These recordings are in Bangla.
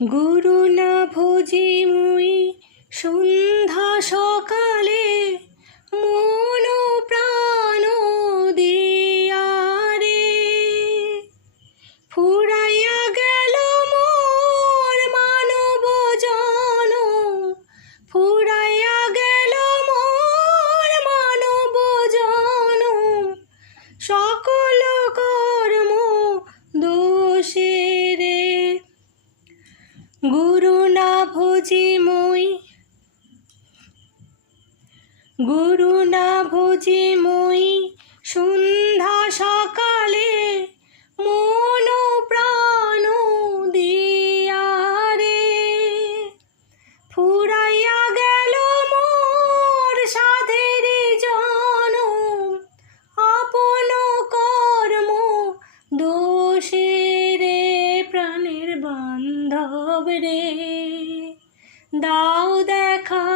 গুরু না ভজি মুই সন্ধ্যা সকালে, মন প্রাণ দিয়া রে। ফুরাইয়া গেল মোর মানব জনম, ফুরাইয়া গেল মোর মানব জনম। সকল কর্ম দোষে রে। গুরু না ভজি মুই, গুরু না ভজি মুই সন্ধ্যা সকালে, মন প্রাণ দিয়া রে। ফুরাইয়া গেল মোর সাধের জনম, আপন কর্ম দোষে রে। প্রাণের বান্ধব রে, দাও দেখা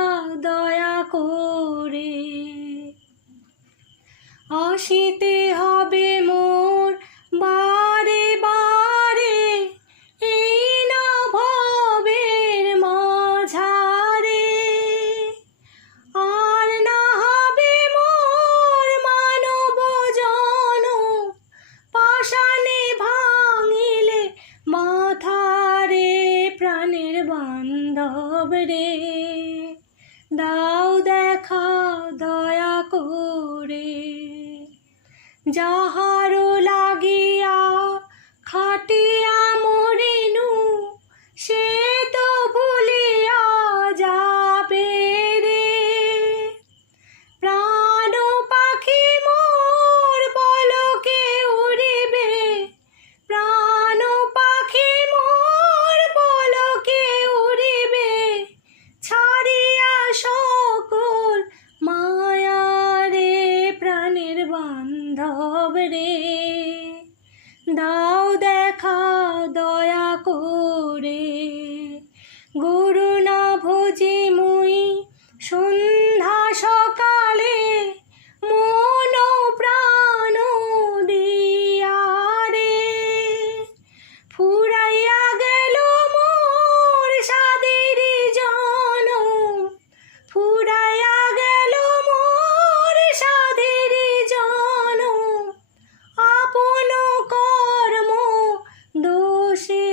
দয়া করে। আসিতে হবে মোর বারে বারে, এই না ভবের মাঝারে। আর না হবে মোর মানব জনম, পাষাণে ভাঙিলে মাথারে। প্রাণের বান্ধব রে, দাও দেখা দয়া করে। যাহারো লাগিয়া খাটিয়া মরিনু, সে তো ভুলিয়া যাবে রে। প্রাণ পাখি মোর পলকে উড়িবে, প্রাণ পাখি মোর পলকে উড়িবে। ছাড়িয়া সকল মায়া রে। প্রাণের বান্ধব রে, দাও দেখা দয়া করে। গুরু না ভজি মুই সন্ধ্যা সকালে, মন প্রাণ দিয়া রে। ফুরাইয়া গেল মোর সাধের জনম, ফুরাইয়া গেল মোর সাধের জনম। আপন কর্ম দোষে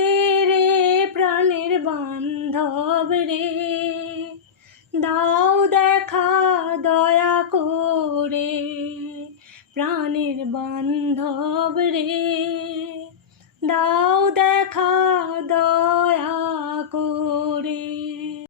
রে। প্রাণের বান্ধব রে, দাও দেখা দয়া করে। প্রাণের বান্ধব রে, দাও দেখা